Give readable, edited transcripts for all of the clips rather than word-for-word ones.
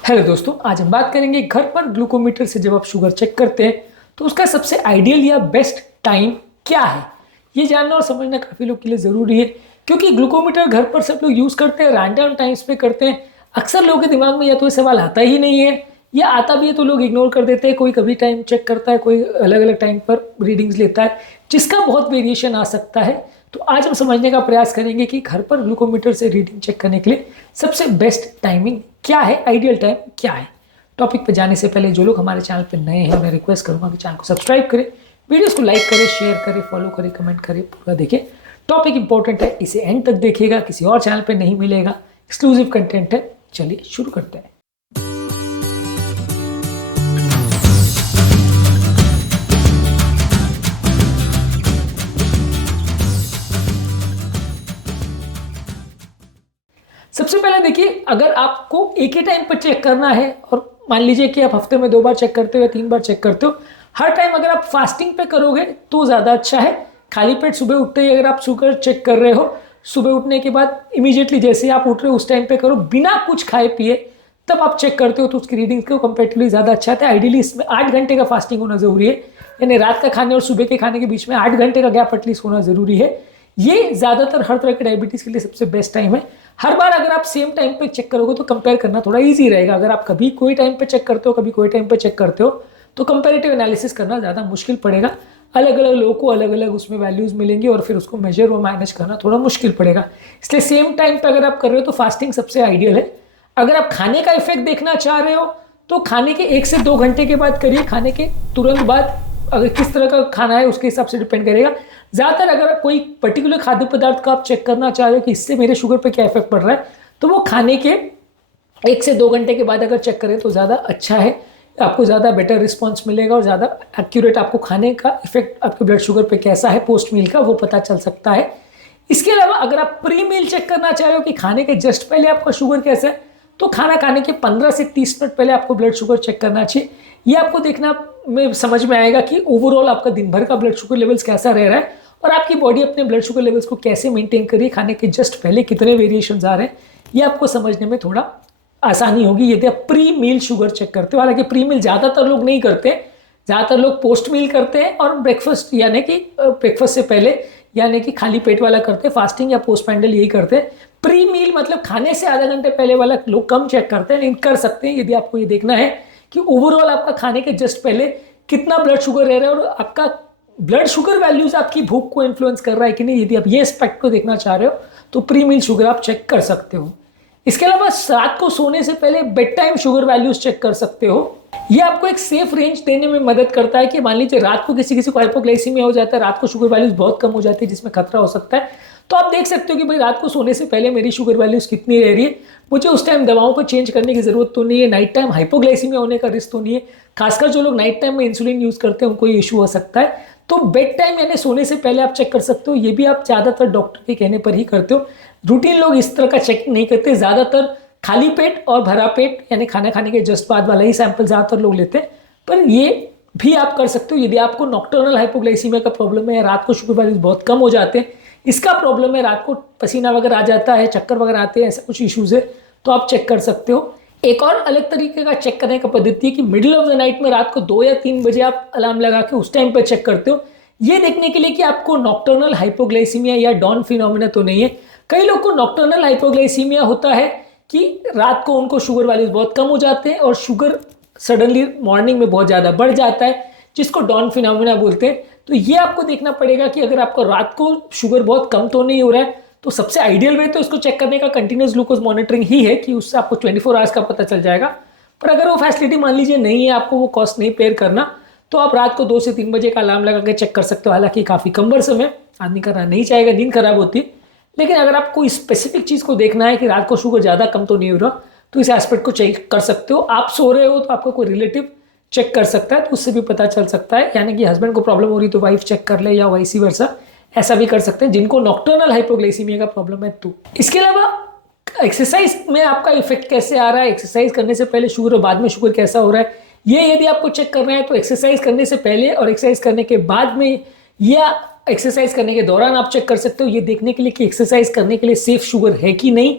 Hello दोस्तों, आज हम बात करेंगे घर पर ग्लूकोमीटर से जब आप शुगर चेक करते हैं तो उसका सबसे आइडियल या बेस्ट टाइम क्या है। ये जानना और समझना काफ़ी लोग के लिए ज़रूरी है, क्योंकि ग्लूकोमीटर घर पर सब लोग यूज़ करते हैं, रैंडम टाइम्स पे करते हैं। अक्सर लोगों के दिमाग में या तो ये सवाल आता ही नहीं है, या आता भी है तो लोग इग्नोर कर देते हैं। कोई कभी टाइम चेक करता है, कोई अलग अलग टाइम पर रीडिंग्स लेता है, जिसका बहुत वेरिएशन आ सकता है। तो आज हम समझने का प्रयास करेंगे कि घर पर ग्लूकोमीटर से रीडिंग चेक करने के लिए सबसे बेस्ट टाइमिंग क्या है, आइडियल टाइम क्या है। टॉपिक पे जाने से पहले जो लोग हमारे चैनल पे नए हैं, मैं रिक्वेस्ट करूंगा कि चैनल को सब्सक्राइब करें, वीडियोस को लाइक करें, शेयर करें, फॉलो करें, कमेंट करें, पूरा देखें। टॉपिक इंपॉर्टेंट है, इसे एंड तक देखिएगा, किसी और चैनल पे नहीं मिलेगा, एक्सक्लूसिव कंटेंट है। चलिए शुरू करते हैं। सबसे पहले देखिए, अगर आपको एक ही टाइम पर चेक करना है और मान लीजिए कि आप हफ्ते में 2 बार चेक करते हो या 3 बार चेक करते हो, हर टाइम अगर आप फास्टिंग पे करोगे तो ज़्यादा अच्छा है। खाली पेट सुबह उठते ही अगर आप शुगर चेक कर रहे हो, सुबह उठने के बाद इमीडिएटली जैसे ही आप उठ रहे हो उस टाइम पे करो, बिना कुछ खाए पिए, तब आप चेक करते हो तो उसकी रीडिंग को कंपेरेटिवली ज़्यादा अच्छा आता है। आइडियली इसमें 8 घंटे का फास्टिंग होना ज़रूरी है, यानी रात का खाने और सुबह के खाने के बीच में 8 घंटे का गैप एटलीस्ट होना ज़रूरी है। ये ज़्यादातर हर तरह के डायबिटीज़ के लिए सबसे बेस्ट टाइम है। हर बार अगर आप सेम टाइम पे चेक करोगे तो कंपेयर करना थोड़ा इजी रहेगा। अगर आप कभी कोई टाइम पे चेक करते हो, कभी कोई टाइम पे चेक करते हो, तो कंपेरेटिव एनालिसिस करना ज़्यादा मुश्किल पड़ेगा। अलग अलग लोगों को अलग अलग उसमें वैल्यूज़ मिलेंगी और फिर उसको मेजर और मैनेज करना थोड़ा मुश्किल पड़ेगा। इसलिए सेम टाइम पे अगर आप कर रहे हो तो फास्टिंग सबसे आइडियल है। अगर आप खाने का इफेक्ट देखना चाह रहे हो तो खाने के 1 से 2 घंटे के बाद करिए, खाने के तुरंत बाद। अगर किस तरह का खाना है उसके हिसाब से डिपेंड करेगा। ज़्यादातर अगर कोई पर्टिकुलर खाद्य पदार्थ का आप चेक करना चाह रहे हो कि इससे मेरे शुगर पे क्या इफेक्ट पड़ रहा है, तो वो खाने के 1 से 2 घंटे के बाद अगर चेक करें तो ज़्यादा अच्छा है। आपको ज़्यादा बेटर रिस्पॉन्स मिलेगा और ज़्यादा एक्यूरेट आपको खाने का इफेक्ट आपके ब्लड शुगर पे कैसा है पोस्ट मील का वो पता चल सकता है। इसके अलावा अगर आप प्री मील चेक करना चाह रहे हो कि खाने के जस्ट पहले आपका शुगर कैसा है, तो खाना खाने के 15 से 30 मिनट पहले आपको ब्लड शुगर चेक करना चाहिए। ये आपको देखना में समझ में आएगा कि ओवरऑल आपका दिन भर का ब्लड शुगर लेवल्स कैसा रह रहा है और आपकी बॉडी अपने ब्लड शुगर लेवल्स को कैसे मेंटेन करिए, खाने के जस्ट पहले कितने वेरिएशंस आ रहे हैं, ये आपको समझने में थोड़ा आसानी होगी यदि आप प्री मील शुगर चेक करते हो। हालांकि प्री मील ज़्यादातर लोग नहीं करते, ज़्यादातर लोग पोस्ट मील करते हैं और ब्रेकफास्ट यानी कि ब्रेकफास्ट से पहले यानी कि खाली पेट वाला करते हैं, फास्टिंग या पोस्ट पैंडल यही करते हैं। प्री मील मतलब खाने से आधा घंटे पहले वाला लोग कम चेक करते हैं, लेकिन कर सकते हैं यदि आपको ये देखना है कि ओवरऑल आपका खाने के जस्ट पहले कितना ब्लड शुगर रह रहा है और आपका ब्लड शुगर वैल्यूज आपकी भूख को इन्फ्लुएंस कर रहा है कि नहीं। यदि आप ये एस्पेक्ट को देखना चाह रहे हो तो प्री मील शुगर आप चेक कर सकते हो। इसके अलावा रात को सोने से पहले bed time sugar values check कर सकते हो। ये आपको एक सेफ रेंज देने में मदद करता है कि मान लीजिए रात को किसी किसी को हाइपोग्लाइसीमिया हो जाता है, रात को शुगर वैल्यूज बहुत कम हो जाती है जिसमें खतरा हो सकता है, तो आप देख सकते हो कि भाई रात को सोने से पहले मेरी शुगर वैल्यूज कितनी रह रही है, मुझे उस टाइम दवाओं को चेंज करने की जरूरत तो नहीं है, नाइट टाइम हाइपोग्लाइसीमिया होने का रिस्क तो नहीं है। खासकर जो लोग नाइट टाइम में इंसुलिन यूज करते हैं उनको ये इशू हो सकता है। तो बेड टाइम यानी सोने से पहले आप चेक कर सकते हो। ये भी आप ज़्यादातर डॉक्टर के कहने पर ही करते हो, रूटीन लोग इस तरह का चेकिंग नहीं करते। ज़्यादातर खाली पेट और भरा पेट यानी खाना खाने के जस्ट बाद वाला ही सैंपल ज़्यादातर लोग लेते हैं, पर ये भी आप कर सकते हो। यदि आपको नॉक्टर्नल हाइपोग्लाइसीमिया का प्रॉब्लम है या रात को शुगर वैल्यूज बहुत कम हो जाते हैं, इसका प्रॉब्लम है, रात को पसीना वगैरह आ जाता है, चक्कर वगैरह आते हैं, ऐसा कुछ इश्यूज है, तो आप चेक कर सकते हो। एक और अलग तरीके का चेक करने का पद्धति है कि मिडिल ऑफ द नाइट में रात को 2 या 3 बजे आप अलार्म लगा के उस टाइम पर चेक करते हो, ये देखने के लिए कि आपको नॉक्टर्नल हाइपोग्लाइसीमिया या डॉन फिनोमिना तो नहीं है। कई लोग को नॉक्टर्नल हाइपोग्लाइसीमिया होता है कि रात को उनको शुगर वैल्यूज बहुत कम हो जाते हैं और शुगर सडनली मॉर्निंग में बहुत ज़्यादा बढ़ जाता है, जिसको डॉन फिनोमिना बोलते हैं। तो ये आपको देखना पड़ेगा कि अगर आपको रात को शुगर बहुत कम तो नहीं हो रहा है, तो सबसे आइडियल वे तो इसको चेक करने का कंटिन्यूस ग्लूकोज मॉनिटरिंग ही है कि उससे आपको 24 आवर्स का पता चल जाएगा। पर अगर वो फैसिलिटी मान लीजिए नहीं है, आपको वो कॉस्ट नहीं पेयर करना, तो आप रात को 2 से 3 बजे का अलार्म लगा के चेक कर सकते हो। हालांकि काफ़ी कमबरसम है, आदमी करना नहीं चाहेगा, नींद खराब होती है। लेकिन अगर आपको इस स्पेसिफिक चीज़ को देखना है कि रात को शुगर ज़्यादा कम तो नहीं हो रहा, तो इस एस्पेक्ट को चेक कर सकते हो। आप सो रहे हो तो आपका कोई रिलेटिव चेक कर सकता है, तो उससे भी पता चल सकता है। यानी कि हस्बैंड को प्रॉब्लम हो रही तो वाइफ चेक कर ले या वाइसी वर्सा, ऐसा भी कर सकते हैं जिनको नॉक्टर्नल हाइपोग्लाइसीमिया का प्रॉब्लम है। तो इसके अलावा एक्सरसाइज में आपका इफेक्ट कैसे आ रहा है, एक्सरसाइज करने से पहले शुगर और बाद में शुगर कैसा हो रहा है, ये यदि आपको चेक करना है तो एक्सरसाइज करने से पहले और एक्सरसाइज करने के बाद में या एक्सरसाइज करने के दौरान आप चेक कर सकते हो, ये देखने के लिए कि एक्सरसाइज करने के लिए सेफ शुगर है कि नहीं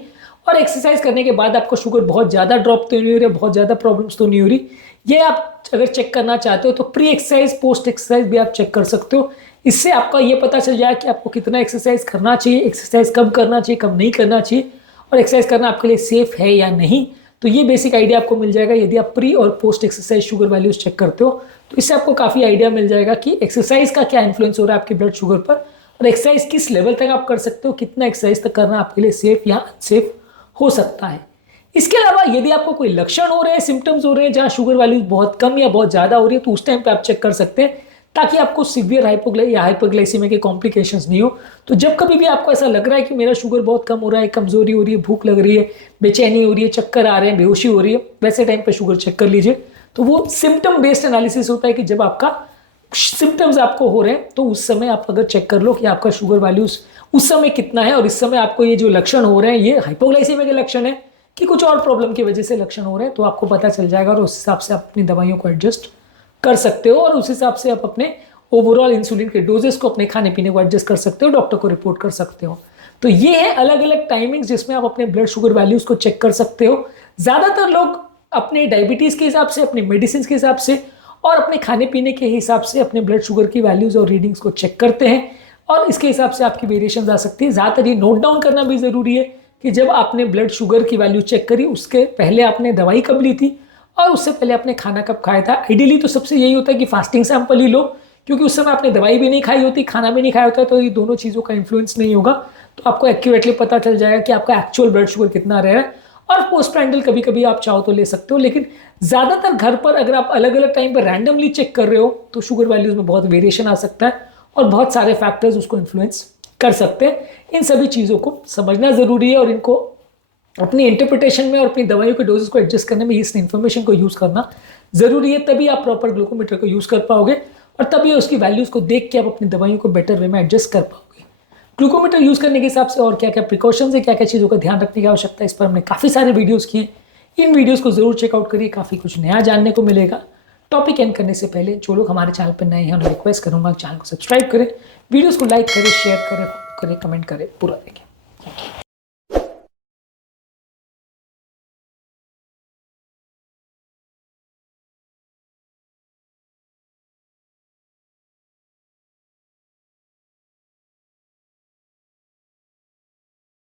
और एक्सरसाइज करने के बाद आपको शुगर बहुत ज़्यादा ड्रॉप तो नहीं हो रही है, बहुत ज़्यादा प्रॉब्लम्स तो नहीं हो रही। ये आप अगर चेक करना चाहते हो तो प्री एक्सरसाइज पोस्ट एक्सरसाइज भी आप चेक कर सकते हो। इससे आपका ये पता चल जाए कि आपको कितना एक्सरसाइज करना चाहिए, एक्सरसाइज कब करना चाहिए, कब नहीं करना चाहिए, और एक्सरसाइज करना आपके लिए सेफ है या नहीं। तो ये बेसिक आइडिया आपको मिल जाएगा यदि आप प्री और post exercise sugar values check करते हो। तो इससे आपको काफ़ी आइडिया मिल जाएगा कि एक्सरसाइज का क्या इन्फ्लुएंस हो रहा है आपके ब्लड शुगर पर, और एक्सरसाइज किस लेवल तक आप कर सकते हो, कितना एक्सरसाइज तक करना आपके लिए सेफ या अनसेफ हो सकता है। इसके अलावा यदि आपको कोई लक्षण हो रहे हैं, सिम्टम्स हो रहे हैं जहाँ शुगर वैल्यूज बहुत कम या बहुत ज़्यादा हो रही है, तो उस टाइम पे आप चेक कर सकते हैं ताकि आपको सीवियर हाइपोग्लाइसीमिया के कॉम्प्लिकेशंस नहीं हो। तो जब कभी भी आपको ऐसा लग रहा है कि मेरा शुगर बहुत कम हो रहा है, कमजोरी हो रही है, भूख लग रही है, बेचैनी हो रही है, चक्कर आ रहे हैं, बेहोशी हो रही है, वैसे टाइम पे शुगर चेक कर लीजिए। तो वो सिम्टम बेस्ड एनालिसिस होता है कि जब आपका सिम्टम्स आपको हो रहे हैं तो उस समय आप अगर चेक कर लो कि आपका शुगर वैल्यूज उस समय कितना है, और इस समय आपको ये जो लक्षण हो रहे हैं ये हाइपोग्लाइसीमिया के लक्षण है कि कुछ और प्रॉब्लम की वजह से लक्षण हो रहे हैं, तो आपको पता चल जाएगा और उस हिसाब से आप अपनी दवाइयों को एडजस्ट कर सकते हो, और उस हिसाब से आप अपने ओवरऑल इंसुलिन के डोजेस को अपने खाने पीने को एडजस्ट कर सकते हो, डॉक्टर को रिपोर्ट कर सकते हो। तो ये है अलग अलग टाइमिंग्स जिसमें आप अपने ब्लड शुगर वैल्यूज को चेक कर सकते हो। ज़्यादातर लोग अपने डायबिटीज़ के हिसाब से, अपने मेडिसिन के हिसाब से और अपने खाने पीने के हिसाब से अपने ब्लड शुगर की वैल्यूज और रीडिंग्स को चेक करते हैं, और इसके हिसाब से आपकी वेरिएशन आ सकती है। ज़्यादातर ये नोट डाउन करना भी ज़रूरी है कि जब आपने ब्लड शुगर की वैल्यू चेक करी उसके पहले आपने दवाई कब ली थी और उससे पहले आपने खाना कब खाया था। आइडियली तो सबसे यही होता है कि फास्टिंग सैंपल ही लो, क्योंकि उस समय आपने दवाई भी नहीं खाई होती, खाना भी नहीं खाया होता है, तो ये दोनों चीज़ों का इन्फ्लुएंस नहीं होगा। तो आपको एक्यूरेटली पता चल जाएगा कि आपका एक्चुअल ब्लड शुगर कितना रह रहा है। और पोस्ट प्रैंडल कभी कभी आप चाहो तो ले सकते हो, लेकिन ज़्यादातर घर पर अगर आप अलग अलग टाइम पर रैंडमली चेक कर रहे हो तो शुगर वैल्यूज में बहुत वेरिएशन आ सकता है और बहुत सारे फैक्टर्स उसको इन्फ्लुएंस कर सकते हैं। इन सभी चीज़ों को समझना ज़रूरी है और इनको अपनी इंटरप्रिटेशन में और अपनी दवाइयों के डोजेस को एडजस्ट करने में इस इन्फॉर्मेशन को यूज़ करना ज़रूरी है। तभी आप प्रॉपर ग्लूकोमीटर को यूज़ कर पाओगे और तभी उसकी वैल्यूज़ को देख के आप अपनी दवाइयों को बेटर वे में एडजस्ट कर पाओगे। ग्लूकोमीटर यूज़ करने के हिसाब से और क्या क्या प्रिकॉशंस है, क्या क्या चीज़ों का ध्यान रखने की आवश्यकता है, इस पर हमने काफ़ी सारे वीडियोज़ किए। इन वीडियोज़ को ज़रूर चेकआउट करिए, काफ़ी कुछ नया जानने को मिलेगा। टॉपिक एंड करने से पहले जो लोग हमारे चैनल पर नए हैं उन्हें रिक्वेस्ट करूँगा चैनल को सब्सक्राइब करें, वीडियोज़ को लाइक करें, शेयर करें, कमेंट करें, पूरा देखें।